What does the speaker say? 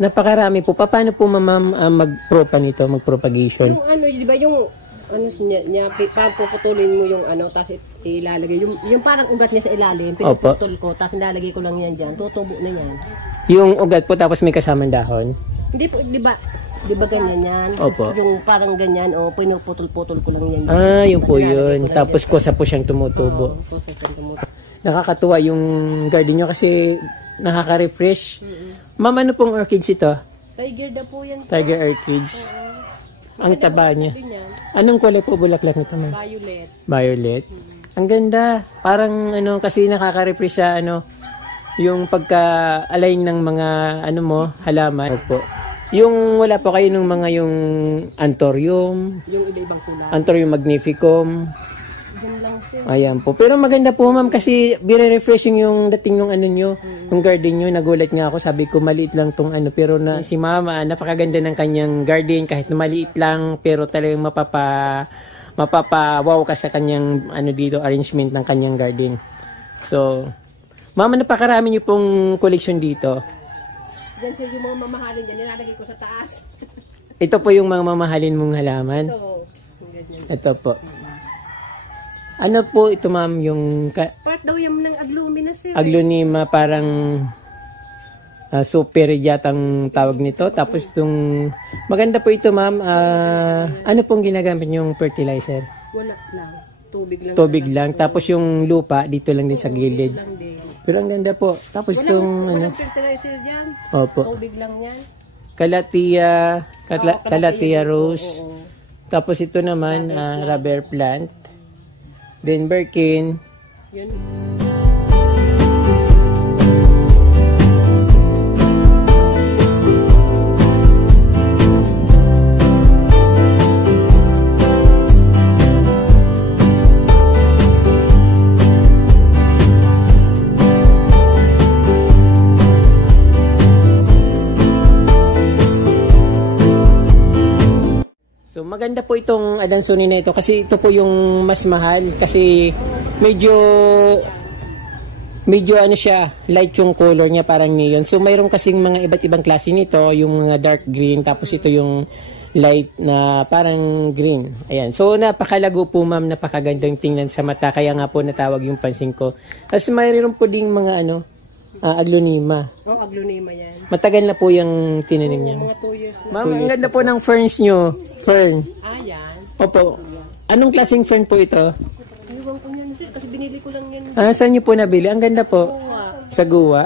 Napakarami po. Paano po ma'am mag-propa nito, mag-propagation? Yung ano, di ba yung ano niya papuputulin mo yung ano, tapos ilalagay yung parang ugat niya sa ilalim, pinuputol ko, tapos nilalagay ko lang yan diyan, tutubo na yan. Yung ugat po tapos may kasamang dahon? Hindi po, di ba ganyan yan? Opo. Yung parang ganyan, o pinuputol-putol ko lang yan. Yun po yun. Tapos kusa po siyang tumutubo. Kusa siyang tumutubo. Nakakatuwa yung garden nyo kasi nakaka-refresh. Ma'am, ano pong orchids ito? Tiger da po yan. Tiger orchids. Ang taba niya. Anong kulay po bulaklak nito, ma'am? Violet. Violet. Ang ganda. Parang ano kasi nakaka-refresh sa ano yung pagka-align ng mga ano mo, halaman. Opo. Yung wala po kayo ng mga yung anthurium. Yung iba-ibang kulay. Anthurium magnificum. Yan lang siya. Ayan po. Pero maganda po ma'am kasi very refreshing yung dating ng ano nyo, yung garden nyo. Nagulat nga ako, sabi ko maliit lang tong ano. Pero na si mama, napakaganda ng kanyang garden kahit na maliit lang. Pero talagang mapapawaw ka sa kanyang ano dito, arrangement ng kanyang garden. So, mama, napakarami nyo pong collection dito. Diyan sa yung mga mamahalin dyan, nilalagay ko sa taas. Ito po yung mga mamahalin mong halaman. Ito po. Ano po ito ma'am yung... Part daw yung ng aglumina sir. Aglonema parang super yatang tawag nito. Tapos itong... Maganda po ito ma'am. Ano pong ginagamit yung fertilizer? Wala lang. Tubig lang. Tubig lang. Tapos yung lupa dito lang din sa gilid. Pero ang ganda po. Tapos itong... Walang fertilizer dyan. Opo. Tubig lang yan. Calathea rose. Tapos ito naman rubber plant. Then Birkin. Yun. So maganda po itong Adansonii na ito kasi ito po yung mas mahal kasi medyo ano siya, light yung color niya, parang neon. So mayroon kasing mga iba't ibang klase nito, yung mga dark green, tapos ito yung light na parang green. Ayan. So napakalago po ma'am, napakagandang tingnan sa mata, kaya nga po natawag yung pansin ko. Tapos mayroon po ding mga ano, aglonema. Aglonema yan. Matagal na po yung tinanim niya. Mga 2 years na. Ma'am, ang ganda po ng ferns nyo. Fern. Yan. Opo. Anong klaseng fern po ito? Iwan ko yan sir, kasi binili ko lang yan. Saan nyo po nabili? Ang ganda po. Guwa. Sa Guwa.